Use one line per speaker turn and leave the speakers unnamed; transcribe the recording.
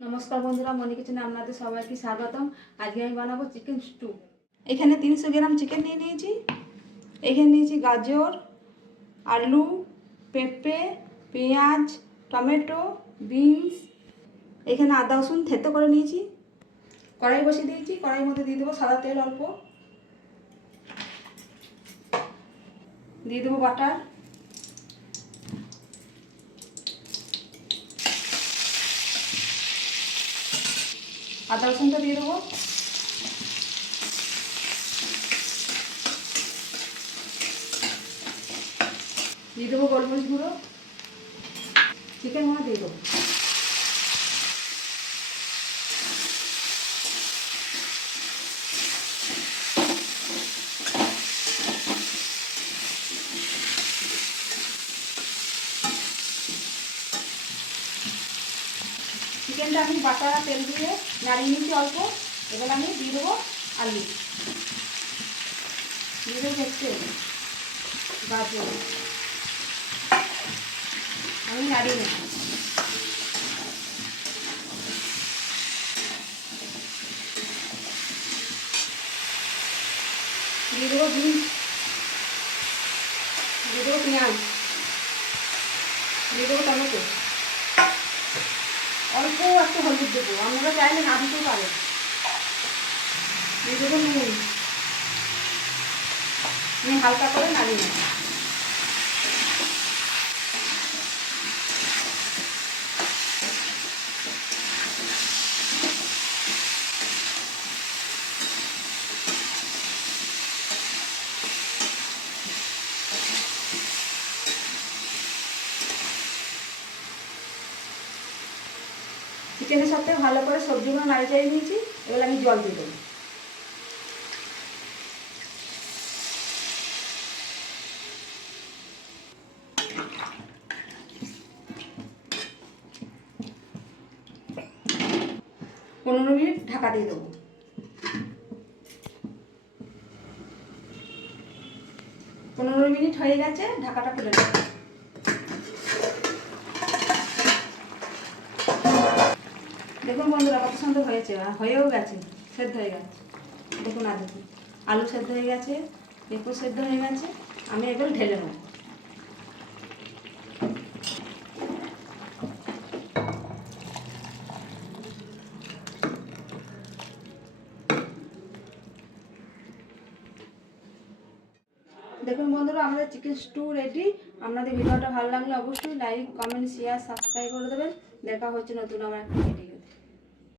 নমস্কার বন্ধুরা, মনি কিচেনে আপনাদের সবাইকে স্বাগতম। আজকে আমি বানাবো চিকেন স্টু। এখানে তিনশো গ্রাম চিকেন নিয়ে নিয়েছি। এখানে নিয়েছি গাজর, আলু, পেঁপে, পেঁয়াজ, টমেটো, বিনস। এখানে আদা, রসুন থেতো করে নিয়েছি। কড়াই বসিয়ে দিয়েছি। কড়াইয়ের মধ্যে দিয়ে দেবো সাদা তেল অল্প। দিয়ে দেবো বাটার। আদা রসুনটা দিয়ে দেবো। দিয়ে দেবো গোলমরিচ গুঁড়ো। চিকেন মনে দিয়ে দেবো। চিকেনটা আমি বাটা তেল দিয়ে নাড়িয়ে নিয়েছি অল্প। এবার আমি দিয়ে দেবো আলু। দিয়ে দেবো হচ্ছে গাজর। আমি নাড়িয়ে নেব। দিয়ে দেবো বিনস। দিয়ে দেবো পেঁয়াজ। দিয়ে দেবো টমেটো। অল্প একটু হলুদ দেবো। আপনারা চাইলে না দিতেও পারেন। দিয়ে দেবো নুন আমি হালকা করে নাড়িয়ে নেব চিকেনের সাথে ভালো করে সবজিগুলো নাড়ি চাড়িয়ে নিয়েছি, এবার আমি জল দিয়ে দেবো। পনেরো মিনিট ঢাকা দিয়ে দেবো। পনেরো মিনিট হয়ে গেছে, ঢাকাটা খুলে নেব। দেখুন বন্ধুরা কত সুন্দর হয়েছে হয়েও গেছে, সেদ্ধ হয়ে গেছে। দেখুন আর দেখুন, আলু সেদ্ধ হয়ে গেছে, পেঁপো সেদ্ধ হয়ে গেছে, আমি এগুলো ঢেলে নেব। দেখুন বন্ধুরা, আমাদের চিকেন স্টু রেডি। আপনাদের ভিডিওটা ভালো লাগলে অবশ্যই লাইক, কমেন্ট শেয়ার সাবস্ক্রাইব করে দেবেন। দেখা হচ্ছে নতুন আমার একটা ভিডিওতে